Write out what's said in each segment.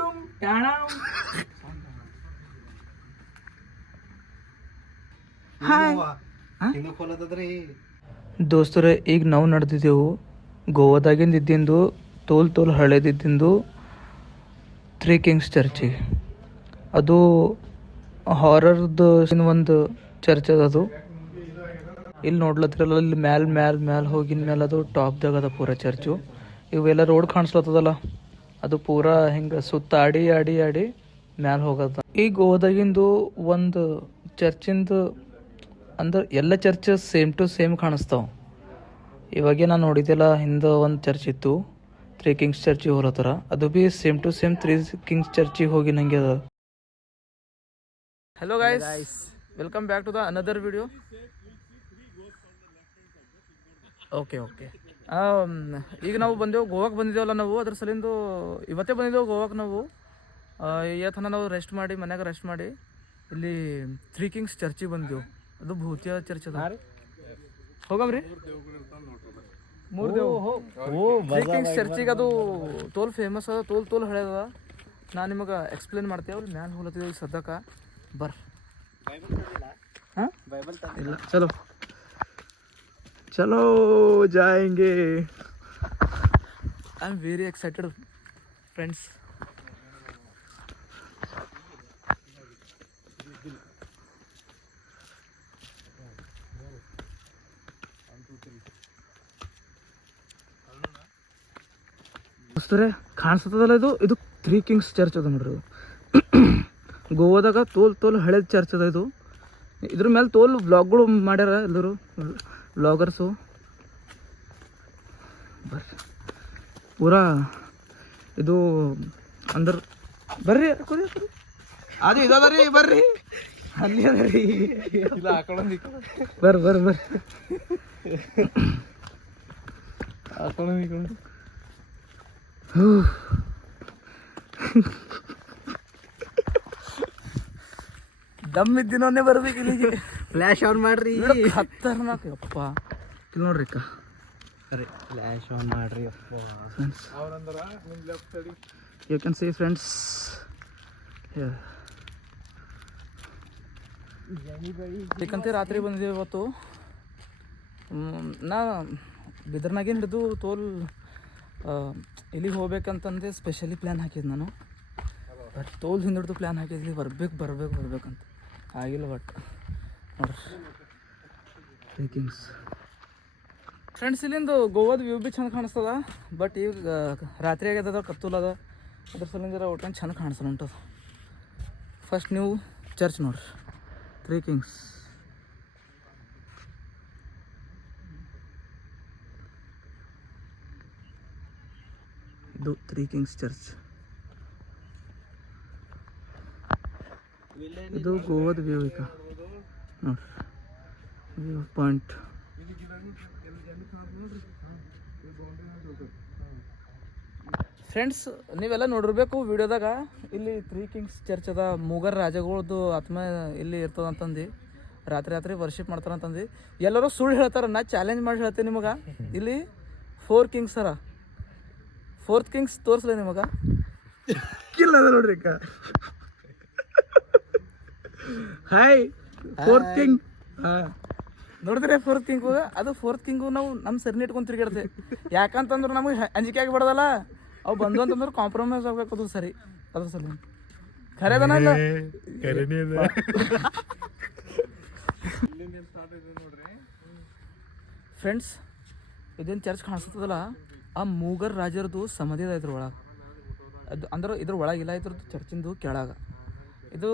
ಡುಮ್ ಟ್ಯಾಣಂ. ದೋಸ್ತರೇ, ಈಗ ನಾವು ನಡೆದಿದ್ದೆವು ಗೋವಾದಾಗಿಂದ ಇದ್ದಿಂದು ತೋಲ್ ಹಳೇದಿದ್ದಿಂದು ತ್ರೀ ಕಿಂಗ್ಸ್ ಚರ್ಚಿಗೆ. ಅದು ಹಾರರ್ದು ಒಂದು ಚರ್ಚ್ ಅದು. ಇಲ್ಲಿ ನೋಡ್ಲತ್ತಿರಲ್ಲ, ಇಲ್ಲಿ ಮ್ಯಾಲ್ ಹೋಗಿನ ಮೇಲೆ ಅದು ಟಾಪ್ದಾಗ ಅದ ಪೂರ ಚರ್ಚು. ಇವೆಲ್ಲ ರೋಡ್ ಕಾಣಿಸ್ಲತ್ತದಲ್ಲ, ಅದು ಪೂರಾ ಹಿಂಗೆ ಸುತ್ತ ಆಡಿ ಮ್ಯಾಲೆ ಹೋಗದ. ಈ ಗೋವಾದಾಗಿಂದು ಒಂದು ಚರ್ಚಿಂದು ಅಂದ್ರೆ ಎಲ್ಲ ಚರ್ಚಸ್ ಸೇಮ್ ಟು ಸೇಮ್ ಕಾಣಿಸ್ತಾವೆ. ಇವಾಗೆ ನಾನು ನೋಡಿದ್ದೆಲ್ಲ, ಹಿಂದೆ ಒಂದು ಚರ್ಚ್ ಇತ್ತು, ತ್ರೀ ಕಿಂಗ್ಸ್ ಚರ್ಚಿಗೆ ಹೋಲತ್ತಾರ. ಅದು ಭೀ same to same three kings ಚರ್ಚಿಗೆ ಹೋಗಿ ನಂಗೆ ಅದ. Hello guys, welcome back to the another video. Okay ಈಗ ನಾವು ಗೋವಾಕ್ಕೆ ಬಂದಿದ್ದೇವಲ್ಲ ನಾವು. ಅದ್ರ ಸಲಿಂದು ಇವತ್ತೇ ಬಂದಿದ್ದೇವೆ ಗೋವಾಕ್ಕೆ ನಾವು. ಇವತ್ತನ ನಾವು ಮನ್ಯಾಗ ರೆಸ್ಟ್ ಮಾಡಿ ಇಲ್ಲಿ ತ್ರೀ ಕಿಂಗ್ಸ್ ಚರ್ಚಿಗೆ ಬಂದಿದ್ದೆವು. ಅದು ಭೂತಿಯ ಚರ್ಚ್ ಅದ. ಹೋಗಮ್ರಿ ತ್ರೀ ಕಿಂಗ್ಸ್ ಚರ್ಚಿಗೆ. ಅದು ತೋಲ್ ಫೇಮಸ್ ಅದ, ತೋಲ್ ಹಳೇದ. ನಾನು ನಿಮಗೆ ಎಕ್ಸ್ಪ್ಲೇನ್ ಮಾಡ್ತೇವೆ. ಅಲ್ಲಿ ಮ್ಯಾಲೆ ಹೋಲತ್ತಿದ್ದೇವೆ ಈಗ ಸದ್ಯಕ್ಕೆ. ಹಾಂ ಇಲ್ಲ, ಚಲೋ ಜಾಯಂಗೆ. I am very excited friends. ದೋಸ್ತರೇ, ಕಾಣಿಸ್ತದಲ್ಲ, ಇದು ತ್ರೀ ಕಿಂಗ್ಸ್ ಚರ್ಚ್ ಅದ ನೋಡ್ರಿ. ಗೋವಾದಾಗ ತೋಲ್ ಹಳೇದು ಚರ್ಚ್ ಅದ ಇದು. ಇದ್ರ ಮೇಲೆ ತೋಲ್ ವ್ಲಾಗ್ಗಳು ಮಾಡ್ಯಾರ ಎಲ್ಲರೂ ವ್ಲಾಗರ್ಸು. ಪೂರಾ ಇದು ಅಂದ್ರೆ ಬರ್ರಿ ಅದು ಇದದ ರೀ, ಬರ್ರಿ ಅಲ್ಲಿ ಅದ ರೀ. ಬರ್ರಿ ದಮ್ ಇದ್ದಿನೋನೆ ಬರ್ಬೇಕು ಇಲ್ಲಿಗೆ. ಫ್ಲ್ಯಾಶ್ ಆನ್ ಮಾಡ್ರಿ, ಖತರ್ನಾಕ್ ಯಪ್ಪ. ಇಲ್ಲಿ ನೋಡ್ರಿ ಅಕ್ಕ, ಸರಿ ಫ್ಲ್ಯಾಶ್ ಆನ್ ಮಾಡ್ರಿ friends. You can see friends, ಏಕಂತೆ ರಾತ್ರಿ ಬಂದಿದ್ದೇವೆ ಇವತ್ತು. ನಾ ಬಿದರ್ನಾಗೇನು ಹಿಡಿದು ತೋಲ್ ಇಲ್ಲಿಗೆ ಹೋಗ್ಬೇಕಂತಂದೆ ಸ್ಪೆಷಲಿ ಪ್ಲ್ಯಾನ್ ಹಾಕಿದ್ದು ನಾನು. ಬಟ್ ತೋಲ್ ಹಿಂದಿಡ್ದು ಪ್ಲ್ಯಾನ್ ಹಾಕಿದ್ವಿ ಬರ್ಬೇಕಂತ. ಆಗಿಲ್ಲ ಬಟ್ ನೋಡ್ರಿ ತ್ರೀ ಕಿಂಗ್ಸ್. ಫ್ರೆಂಡ್ಸ್, ಇಲ್ಲಿಂದು ಗೋವಾದ ವ್ಯೂ ಭೀ ಚಂದ ಕಾಣಿಸ್ತದ. ಬಟ್ ಈಗ ರಾತ್ರಿ ಆಗ್ಯದ, ಕತ್ತೂಲ್ ಅದ. ಅದ್ರ ಸಲಿಂದ ಒಟ್ಟು ಚಂದ ಕಾಣಿಸ್ತದ ಉಂಟದ. ಫಸ್ಟ್ ನೀವು ಚರ್ಚ್ ನೋಡ್ರಿ, ತ್ರೀ ಕಿಂಗ್ಸ್. ಇದು ತ್ರೀ ಕಿಂಗ್ಸ್ ಚರ್ಚ್. ಇದು ಗೋವಾದ ವ್ಯೂ ಈಗ ನೋಡ್ರಿ, ವ್ಯೂ ಪಾಯಿಂಟ್. ಫ್ರೆಂಡ್ಸ್, ನೀವೆಲ್ಲ ನೋಡಿರ್ಬೇಕು ವಿಡಿಯೋದಾಗ. ಇಲ್ಲಿ ತ್ರೀ ಕಿಂಗ್ಸ್ ಚರ್ಚ್ ಅದ. ಮೂಗರ್ ರಾಜಗಳದ್ದು ಆತ್ಮ ಇಲ್ಲಿ ಇರ್ತದಂತಂದು ರಾತ್ರಿ ವರ್ಷಿಪ್ ಮಾಡ್ತಾರಂತಂದು ಎಲ್ಲರೂ ಸುಳ್ಳು ಹೇಳ್ತಾರೆ. ನಾ ಚಾಲೆಂಜ್ ಮಾಡಿ ಹೇಳ್ತೇನೆ ನಿಮಗೆ. ಇಲ್ಲಿ 4 ಕಿಂಗ್ಸ್ ಅರ. 4th ಕಿಂಗ್ಸ್ ತೋರಿಸ್ಲ ನಿಮಗೆ. ಇಲ್ಲ ಅದ ನೋಡ್ರಿ ಅಕ್ಕ. Hi 4th king. ನೋಡಿದ್ರೆ 4th ಕಿಂಗು, ಅದು 4th ಕಿಂಗು ನಾವು ನಮ್ಮ ಸರಿನ ಇಟ್ಕೊಂಡು ತಿರುಗಾಡ್ತೇವೆ. ಯಾಕಂತಂದ್ರೆ ನಮಗೆ ಅಂಜಿಕೆ ಆಗಿಬಿಡೋದಲ್ಲ. ಅವು ಬಂದು ಅಂತಂದ್ರೆ ಕಾಂಪ್ರಮೈಸ್ ಆಗ್ಬೇಕು. ಅದು ಸರಿ, ಅದ್ರ ಸಲ ಖರೇದನ ಇಲ್ಲ. ಫ್ರೆಂಡ್ಸ್, ಇದೇನು ಚರ್ಚ್ ಕಾಣಿಸ್ತದಲ್ಲ, ಆ ಮೂಗರ್ ರಾಜರದು ಸಮಾಧಿ ಅದ ಇದ್ರೊಳಗೆ. ಅದು ಅಂದ್ರೆ ಇದ್ರ ಒಳಗಿಲ್ಲ, ಇದ್ರದ್ದು ಚರ್ಚಿಂದು ಕೆಳಗ. ಇದು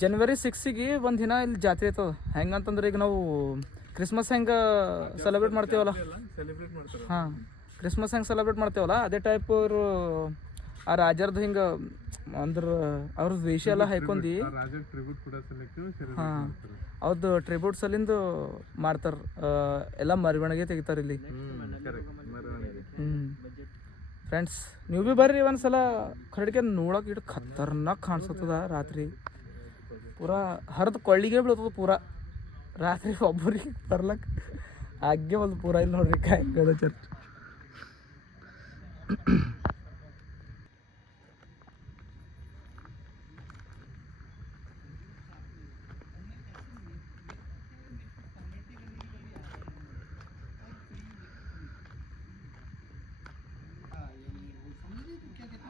January 6ಗೆ ಒಂದು ದಿನ ಇಲ್ಲಿ ಜಾತ್ರೆ ಇರ್ತದೆ. ಹೆಂಗಂತಂದ್ರೆ ಈಗ ನಾವು ಕ್ರಿಸ್ಮಸ್ ಹೆಂಗೆ ಸೆಲೆಬ್ರೇಟ್ ಮಾಡ್ತೀವಲ್ಲ, ಹಾಂ ಕ್ರಿಸ್ಮಸ್ ಹೆಂಗೆ ಸೆಲೆಬ್ರೇಟ್ ಮಾಡ್ತೇವಲ್ಲ ಅದೇ ಟೈಪ್ ಅವರು ಆ ರಾಜರದು ಹಿಂಗೆ ಅಂದ್ರೆ ಅವ್ರದ್ದು ವೇಷ ಎಲ್ಲ ಹಾಕೊಂಡು ಹಾಂ ಅವ್ರದ್ದು ಟ್ರಿಬ್ಯೂಟ್ ಸಲಿಂದು ಮಾಡ್ತಾರೆ. ಎಲ್ಲ ಮೆರವಣಿಗೆ ತೆಗಿತಾರೆ ಇಲ್ಲಿ. ಫ್ರೆಂಡ್ಸ್, ನೀವು ಭೀ ಬರ್ರಿ ಒಂದ್ಸಲ. ಕರಡಿಗೆ ನೋಡೋಕೆ ಇಟ್ಟು ಖತರ್ನಾಕ್ ಕಾಣಿಸ್ತದ ರಾತ್ರಿ. ಪೂರಾ ಹರಿದು ಕೊಳ್ಳಿಗೆ ಬೀಳ್ತದ ಪೂರಾ ರಾತ್ರಿ. ಒಬ್ಬರಿಗೆ ಬರ್ಲಕ್ಕೆ ಹಾಗೆ ಒಂದು ಪೂರ ಇಲ್ಲಿ ನೋಡ್ರಿ ಕಾಯ್ಕದ ಚರ್ಚ್.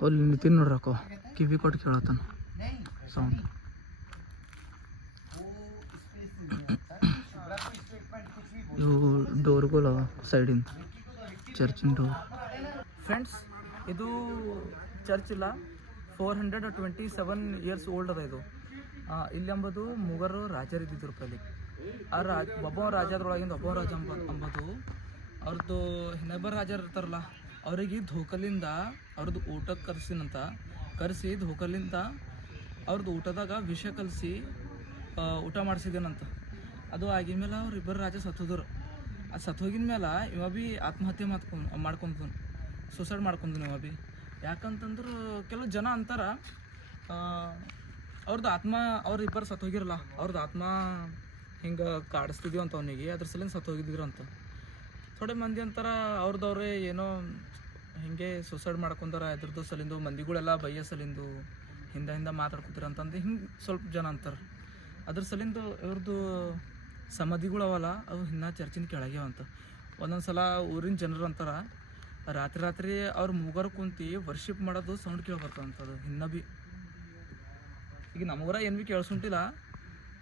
ಅಲ್ಲಿ ನಿತಿನ್ ನೋಡ್ರಕ್ಕೋ ಕಿವಿ ಕೊಟ್ಟು ಕೇಳತ್ತಾನ ಸೌಂಡ್. ಇವು ಡೋರ್ಗಳು ಸೈಡಿಂದ ಚರ್ಚಿನ ಡೋರ್. ಫ್ರೆಂಡ್ಸ್ ಇದು ಚರ್ಚ್ ಇಲ್ಲ, 427 ಇಯರ್ಸ್ ಓಲ್ಡ್ ಅದ ಇದು. ಇಲ್ಲಿ ಎಂಬುದು ಮೂವರು ರಾಜರಿದ್ದಿದ್ರು ಪಲ್ಲಿ. ಒಬ್ಬ ರಾಜದ್ರೊಳಗಿಂದ ಒಬ್ಬ ರಾಜ ಅಂಬೋದು ಅವ್ರದ್ದು ಇನ್ನೊಬ್ಬರು ರಾಜರು ಇರ್ತಾರಲ್ಲ ಅವ್ರಿಗೆ ಧೋಕಲಿಂದ ಅವ್ರದ್ದು ಊಟಕ್ಕೆ ಕರೆಸಿ ಧೋಕಲಿಂದ ಅವ್ರದ್ದು ಊಟದಾಗ ವಿಷ ಕಲಸಿ ಊಟ ಮಾಡಿಸಿದೇನಂತ. ಅದು ಆಗಿದ ಮೇಲೆ ಅವ್ರಿಬ್ಬರು ರಾಜ ಸತ್ತೋದ್ರು. ಅದು ಸತ್ತೋಗಿದ ಮೇಲೆ ಇವ ಭೀ ಆತ್ಮಹತ್ಯೆ ಮಾಡ್ಕೊಂತ ಸೂಸೈಡ್ ಮಾಡ್ಕೊಂಡ್ನು ಇವ ಭೀ. ಯಾಕಂತಂದ್ರೆ ಕೆಲವು ಜನ ಅಂತಾರೆ ಅವ್ರದ್ದು ಆತ್ಮ ಅವ್ರಿಬ್ಬರು ಸತ್ತೋಗಿರಲ್ಲ, ಅವ್ರದ್ದು ಆತ್ಮ ಹಿಂಗೆ ಕಾಡಿಸ್ತಿದ್ವಿ ಅಂತ ಅವನಿಗೆ, ಅದ್ರ ಸಲಿಂದ ಸತ್ತೋಗಿದ್ರು ಅಂತ. ಥೋಡೆ ಮಂದಿ ಅಂತಾರೆ ಅವ್ರದವ್ರೆ ಏನೋ ಹಿಂಗೆ ಸೂಸೈಡ್ ಮಾಡ್ಕೊಂಡಾರ ಅದ್ರದ್ದು ಸಲಿಂದು, ಮಂದಿಗಳೆಲ್ಲ ಬೈಯೋ ಸಲಿಂದು ಹಿಂದೆ ಮಾತಾಡ್ಕೊತೀರ ಅಂತಂದು ಹಿಂಗೆ ಸ್ವಲ್ಪ ಜನ ಅಂತಾರೆ. ಅದ್ರ ಸಲಿಂದು ಇವ್ರದ್ದು ಸಮಾಧಿಗಳು ಅವಲ್ಲ ಅವು ಇನ್ನೂ ಚರ್ಚಿನ ಕೆಳಗ್ಯಾವ ಅಂತ. ಒಂದೊಂದು ಸಲ ಊರಿನ ಜನರು ಅಂತಾರೆ ರಾತ್ರಿ ಅವ್ರ ಮೂಗರು ಕುಂತು ವರ್ಷಿಪ್ ಮಾಡೋದು ಸೌಂಡ್ ಕೇಳಿ ಬರ್ತದಂಥದ್ದು ಇನ್ನೂ ಭೀ. ಈಗ ನಮಗರ ಏನು ಭೀ ಕೇಳಿಸುಂಟಿಲ್ಲ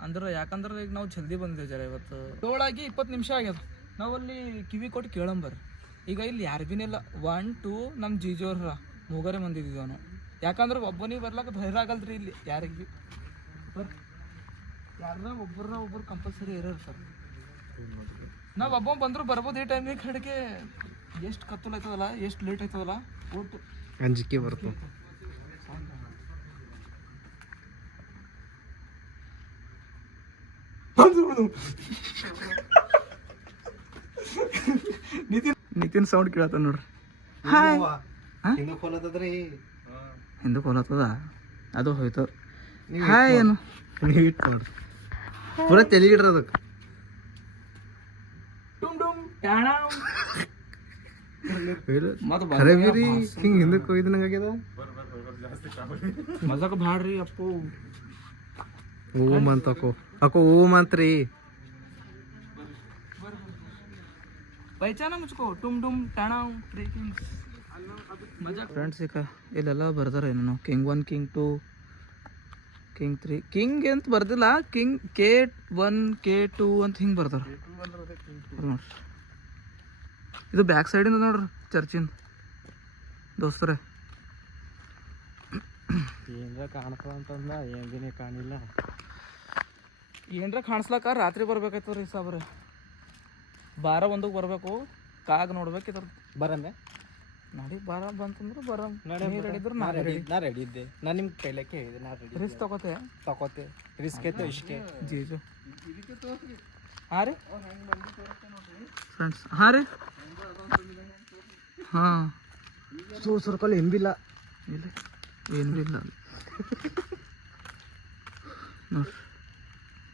ಅಂದ್ರೆ, ಯಾಕಂದ್ರೆ ಈಗ ನಾವು ಜಲ್ದಿ ಬಂದಿದ್ದೇವೆ ಜರ. ಇವತ್ತು 7:20 ನಿಮಿಷ ಆಗ್ಯದ. ನಾವಲ್ಲಿ ಕಿವಿ ಕೊಟ್ಟು ಕೇಳಂಬರ್ರಿ. ಈಗ ಇಲ್ಲಿ ಯಾರು ಭೀ ಇಲ್ಲ, 1 2 ನಮ್ಮ ಜೀಜೋರ ಮೂಗರೆ ಬಂದಿದ್ದೀವಿ ನಾವು. ಯಾಕಂದ್ರೆ ಒಬ್ಬನಿಗೆ ಬರ್ಲಾಕ ಧೈರ್ಯ ಆಗಲ್ರಿ ಇಲ್ಲಿ ಯಾರಿಗೆ ಭೀ. ಒಬ್ಬರು ಕಂಪಲ್ಸರಿ ಇರೋರು ಸರ್. ನಾವು ಒಬ್ಬ ಬಂದರೂ ಬರ್ಬೋದು ಈ ಟೈಮಿಗೆ. ಕಡೆಗೆ ಎಷ್ಟು ಕತ್ತಲು ಆಯ್ತದಲ್ಲ, ಎಷ್ಟು ಲೇಟ್ ಆಯ್ತದಲ್ಲ, ಒಟ್ಟು ಅಂಜಿಕೆ ಬರ್ತದೆ. ನಿತಿನ್ ಸೌಂಡ್ ಕೇಳತ್ತ ನೋಡ್ರಿ. ಹಾಯ್ ಹಿಂದಕ್ಕೆ ಹೋಲತ್ತದ ಅದು ಹೋಯ್ತು. ಹಾಯ್ ಏನು ನೀವು ಇಟ್ಟು ನೋಡ್ರಿ ಪೂರ ತೆಲಿಗಿಡ್ರಿ ಅದಕ್ಕೆ. ಖರೆ ಬೀರಿ ಹಿಂಗೆ ಹಿಂದಕ್ಕೆ ಹೋಗಿದ್ದು ನಂಗಾಗ್ಯದ. ಮಜಾಕ ಬ್ಯಾಡ್ರಿ ಅಪ್ಪು. ಓಮ್ ಅಂತ ಅಕ್ಕೋ ಓಮ್ ಅಂತ್ರಿ. ಪೈಚಾನ ಮುಚ್ಕೋ ಟುಮ್ ಟುಮ್ ಟಾಣಾವ್ ಮಜಾ. ಫ್ರೆಂಡ್ಸ್ ಈಗ ಇಲ್ಲೆಲ್ಲ ಬರ್ದಾರ ಏನು ಕಿಂಗ್ 1 ಕಿಂಗ್ 2 ಕಿಂಗ್ 3 ಕಿಂಗ್ ಅಂತ ಬರ್ದಿಲ್ಲ, ಕಿಂಗ್ K1 K2 ಅಂತ ಹಿಂಗೆ ಬರ್ದಾರ ನೋಡ್ರಿ. ಇದು ಬ್ಯಾಕ್ ಸೈಡಿಂದ ನೋಡ್ರಿ ಚರ್ಚಿನ ದೋಸ್ತರೇ. ಏನರ ಕಾಣ್ತದ ಅಂತಂದ ಏನ್ ದಿನೇ ಕಾಣಿಲ್ಲ. ಏನರ ಕಾಣಿಸ್ಲಾಕ ರಾತ್ರಿ ಬರ್ಬೇಕಾಯ್ತದ ರೀ ಸಾಬ್ರೆ. 12-1 ಬರಬೇಕು. ಕಾಗ ನೋಡ್ಬೇಕಿದ್ರ ಬರಂದೆ ನಾಡಿ 12 ಬಂತಂದ್ರೆ ಬರಂ. ರೆಡಿದ್ರೆ ನಾ ರೆಡಿ ಇದ್ದೆ. ನಾನು ನಿಮ್ಗೆ ಕೈಲಕ್ಕೆ ಹೇಳಿದೆ ನಾ ರೆಡಿ. ರಿಸ್ಕ್ ತಗೋತೆ ರಿಸ್ಕ್ ಐತೆ ಇಷ್ಟೇ ಜೀಜು. ಹಾಂ ರೀ ಫ್ರೆಂಡ್ಸ್, ಹಾಂ ರೀ ಹಾಂ ಸರ್ಕಲ್ ಏನ್ ಬಿಲ್ಲ ಇಲ್ಲ ಏನು ಭೀ ಇಲ್ಲ ನೋಡ್ರಿ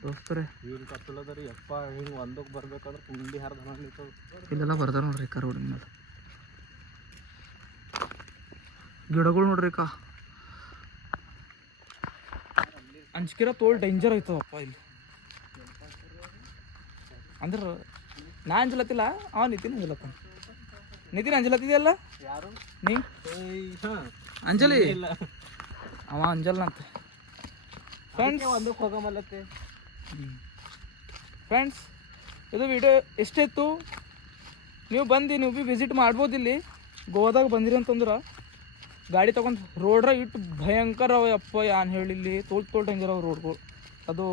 ದೋಸ್ತರೇ. ಏನು ಕತ್ತಲದ ರೀ ಯಪ್ಪ. ಹಿಂಗೆ ಒಂದಕ್ಕೆ ಬರ್ಬೇಕಂದ್ರೆ ಕುಂಡಿ ಹರಿದ ನಿಂತವು. ಇಲ್ಲೆಲ್ಲ ಬರ್ದಾರ ನೋಡ್ರಿ ಕಾ ರೋಡಿನ ಮೇಲೆ ಗಿಡಗಳು ನೋಡ್ರಿ ಕಾ. ಅಂಜಿಕೆರ ತೋಲ್ ಡೇಂಜರ್ ಆಯ್ತದಪ್ಪ ಇಲ್ಲಿ. ಅಂದ್ರೆ ನಾ ಅಂಜಲತ್ತಿಲ್ಲ, ನಿತಿನ್ ಅಂಜಲತ್ತ. ನಿತಿನ್ ಅಂಜಲತ್ತಿದೆಯಲ್ಲ ಯಾರು ನೀ ಅಂಜಲಿ ಇಲ್ಲ, ಅವ ಅಂಜಲ್ನಂತೆ. ಫ್ರೆಂಡ್ಸ್ ಒಂದಕ್ಕೆ ಹೋಗಮಲ್ಲತ್ತೆ. ಫ್ರೆಂಡ್ಸ್ ಇದು ವಿಡಿಯೋ ಎಷ್ಟಿತ್ತು. ನೀವು ಭೀ ವಿಸಿಟ್ ಮಾಡ್ಬೋದು ಇಲ್ಲಿ ಗೋವಾದಾಗ ಬಂದಿರಿ ಅಂತಂದ್ರೆ. ಗಾಡಿ ತೊಗೊಂಡು ರೋಡ್ರಾಗ ಇಟ್ಟು ಭಯಂಕರ ಅವ ಯಪ್ಪ. ಏನು ಹೇಳಿಲ್ಲಿ ತೋಲ್ ಡೇಂಜರ್ ಅವ ರೋಡ್ಗಳು. ಅದು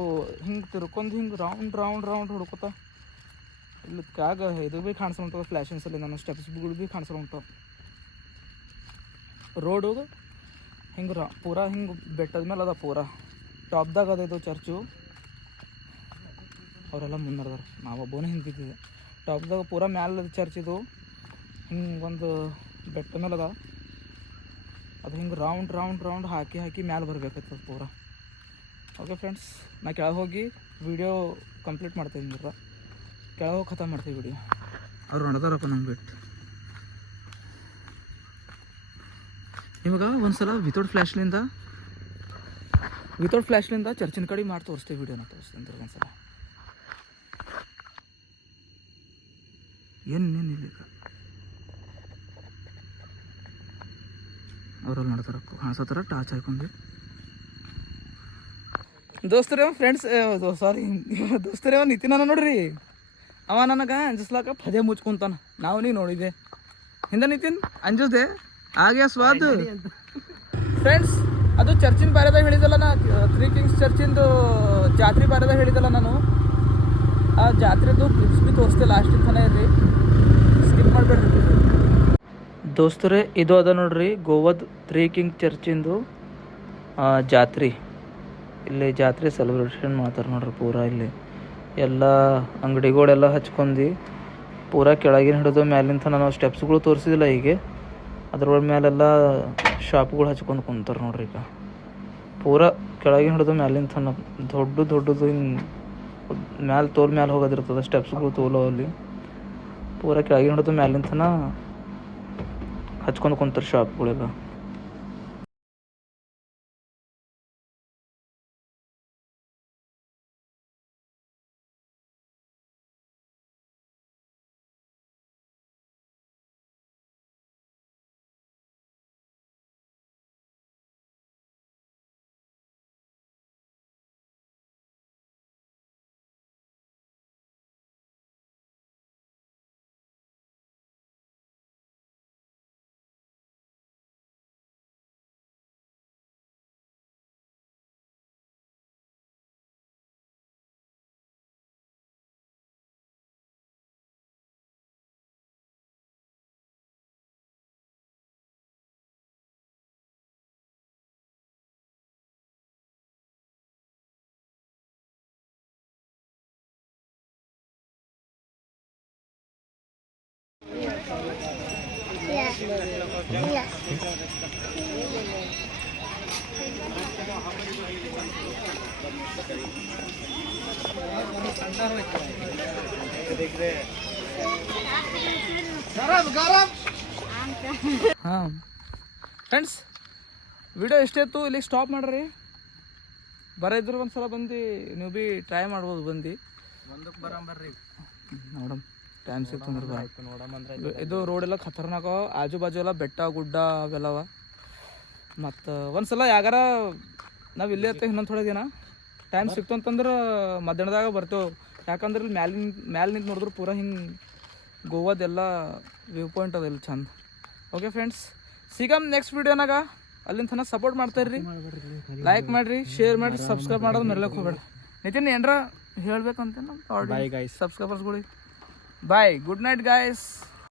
ಹಿಂಗೆ ತಿರ್ಕೊಂಡು ಹಿಂಗೆ ರೌಂಡ್ ಹೊಡ್ಕೋತ ಇಲ್ಲಿ ಕ್ಯಾಗ ಇದು ಭೀ ಕಾಣಿಸ್ಕೊಂತವ ಫ್ಲ್ಯಾಶನ್ಸಲ್ಲಿ. ನನ್ನ ಸ್ಟೆಪ್ಸ್ಗಳು ಭೀ ಕಾಣಿಸ್ಕೊಂತಾವ. ರೋಡು ಹಿಂಗೆ ಪೂರಾ ಹಿಂಗೆ ಬೆಟ್ಟದ ಮೇಲೆ ಅದ, ಪೂರಾ ಟಾಪ್ದಾಗ ಅದ ಇದು ಚರ್ಚು. ಅವರೆಲ್ಲ ಮುನ್ನಡೆದಾರ, ನಾವೊಬ್ಬನೇ ಹಿಂದಿದ್ದಿದೆ. ಟಾಪ್ದಾಗ ಪೂರಾ ಮ್ಯಾಲ ಚರ್ಚ್ ಇದು. ಹಿಂಗೆ ಒಂದು ಬೆಟ್ಟ ಮೇಲೆ ಅದ. ಅದು ಹಿಂಗೆ ರೌಂಡ್ ಹಾಕಿ ಮ್ಯಾಲೆ ಬರ್ಬೇಕಾಯ್ತದ ಪೂರಾ. ಓಕೆ ಫ್ರೆಂಡ್ಸ್, ನಾ ಕೆಳಗೆ ಹೋಗಿ ವಿಡಿಯೋ ಕಂಪ್ಲೀಟ್ ಮಾಡ್ತಾಯಿದ್ದೀನಿ. ಕೆಳಗೆ ಹೋಗಿ ಖತಮ್ ಮಾಡ್ತೀವಿ ವಿಡಿಯೋ. ಅವ್ರು ನಡೆದಾರಪ್ಪ ನಂಗೆ ಬಿಟ್ಟು. ನಿಮಗೆ ಒಂದು ಸಲ ವಿತೌಟ್ ಫ್ಲ್ಯಾಶ್ಲಿಂದ ಚರ್ಚಿನ ಕಡೆ ಮಾಡಿ ತೋರಿಸ್ತೀವಿ. ವಿಡಿಯೋನ ತೋರಿಸ್ತೀನಿ ಒಂದು ಸಲ. ಏನಿಲ್ಲ ಅವ್ರಲ್ಲಿ ನೋಡ್ತಾರ ಕಾಣಿಸತ್ತಾರ ಟಾರ್ಚ್ ಹಾಕೊಂಡು. ದೋಸ್ತರೇ ಫ್ರೆಂಡ್ಸ್ ಸಾರಿ ದೋಸ್ತರೇ ನಿತಿನ್ ಅನ್ನ ನೋಡ್ರಿ, ಅವ ನನಗೆ ಅಂಜಿಸ್ಲಾಕ ಪದೇ ಮುಚ್ಕೊಂತಾನ. ನಾವು ನೀ ನೋಡಿದೆ ಹಿಂದೆ ನಿತಿನ್ ಅಂಜಿಸ್ದೆ ಹಾಗೆ ಸ್ವಾದ್. ಫ್ರೆಂಡ್ಸ್ ಅದು ಚರ್ಚಿನ ಬಾರೆದಾಗ ಹೇಳಿದಲ್ಲ ನಾ, 3 ಕಿಂಗ್ಸ್ ಚರ್ಚಿಂದು ಜಾತ್ರೆ ಬಾರೆದಾಗ ಹೇಳಿದಲ್ಲ ನಾನು, ಆ ಜಾತ್ರೆದು ಕ್ಲಿಪ್ಸ್ ಭೀ ತೋರಿಸ್ತೆ ಲಾಸ್ಟಿನ ತನಕ ಇರ್ರಿ, ಸ್ಕಿಪ್ ಮಾಡಬೇಡ್ರಿ. ದೋಸ್ತರೇ ಇದು ಅದ ನೋಡ್ರಿ ಗೋವಾದ 3 ಕಿಂಗ್ ಚರ್ಚಿಂದು ಜಾತ್ರೆ. ಇಲ್ಲಿ ಜಾತ್ರೆ ಸೆಲೆಬ್ರೇಷನ್ ಮಾಡ್ತಾರೆ ನೋಡ್ರಿ ಪೂರಾ. ಇಲ್ಲಿ ಎಲ್ಲ ಅಂಗಡಿಗಳೆಲ್ಲ ಹಚ್ಕೊಂಡು ಪೂರಾ ಕೆಳಗಿನ ಹಿಡಿದು ಮ್ಯಾಲಿಂದ ನಾನು ಸ್ಟೆಪ್ಸ್ಗಳು ತೋರಿಸಿದಿಲ್ಲ ಹೀಗೆ, ಅದ್ರೊಳಗೆ ಮ್ಯಾಲೆಲ್ಲ ಶಾಪ್ಗಳು ಹಚ್ಕೊಂಡು ಕುಂತಾರೆ ನೋಡ್ರಿ. ಈಗ ಪೂರಾ ಕೆಳಗಿನ ಹಿಡಿದು ಮ್ಯಾಲಿಂದ ತನ ದೊಡ್ಡದು ಹಿಂಗೆ ಮ್ಯಾಲೆ ಮ್ಯಾಲೆ ಹೋಗೋದಿರ್ತದೆ ಸ್ಟೆಪ್ಸ್ಗಳು ತೋಲು. ಅಲ್ಲಿ ಪೂರಾ ಕೆಳಗಿನ ಹಿಡಿದು ಮ್ಯಾಲಿಂದ ತನ ಹಚ್ಕೊಂಡು ಕುಂತಾರೆ ಶಾಪ್ಗಳೆಲ್ಲ. ಹಾಂ ಫ್ರೆಂಡ್ಸ್ ವಿಡಿಯೋ ಎಷ್ಟಾಯ್ತು ಇಲ್ಲಿಗೆ ಸ್ಟಾಪ್ ಮಾಡ್ರಿ. ಬರೋದ್ರ ಒಂದ್ಸಲ ಬಂದು ನೀವು ಭೀ ಟ್ರೈ ಮಾಡ್ಬೋದು. ಬಂದು ಒಂದಕ್ಕೆ ಬರಂಬರ್ರಿ ನೋಡಮ್ ಟೈಮ್ ಸಿಕ್ತಂದ್ರೆ ನೋಡಮ್ಮಂದ್ರೆ. ಇದು ರೋಡೆಲ್ಲ ಖತರ್ನಾಕ, ಆಜು ಬಾಜು ಎಲ್ಲ ಬೆಟ್ಟ ಗುಡ್ಡ ಅವೆಲ್ಲವ. ಮತ್ತು ಒಂದ್ಸಲ ಯಾಗಾರ ನಾವು ಇಲ್ಲೇ ಇರ್ತೇವೆ ಇನ್ನೊಂದು ಥೋಡೆ ದಿನ ಟೈಮ್ ಸಿಕ್ತು ಅಂತಂದ್ರೆ ಮಧ್ಯಾಹ್ನದಾಗ ಬರ್ತೇವೆ. ಯಾಕಂದ್ರೆ ಇಲ್ಲಿ ಮ್ಯಾಲೆ ನಿಂತು ನೋಡಿದ್ರು ಪೂರಾ ಹಿಂಗೆ ಗೋವಾದೆಲ್ಲ ವ್ಯೂ ಪಾಯಿಂಟ್ ಅದ ಇಲ್ಲಿ ಚಂದ. ಓಕೆ ಫ್ರೆಂಡ್ಸ್, ಸಿಗಮ್ ನೆಕ್ಸ್ಟ್ ವೀಡಿಯೋನಾಗ. ಅಲ್ಲಿಂದ ತನಕ ಸಪೋರ್ಟ್ ಮಾಡ್ತಾಯಿರ್ರಿ, ಲೈಕ್ ಮಾಡಿರಿ, ಶೇರ್ ಮಾಡಿರಿ, ಸಬ್ಸ್ಕ್ರೈಬ್ ಮಾಡೋದು ಮೆರ್ಲಕ್ಕೆ ಹೋಗ್ಬೇಡ. ನಿತಿನ್ ಏನ್ರ ಹೇಳ್ಬೇಕಂತ ನಮ್ಮ ಸಬ್ಸ್ಕ್ರೈಬರ್ಸ್ಗಳಿಗೆ. Bye, good night guys.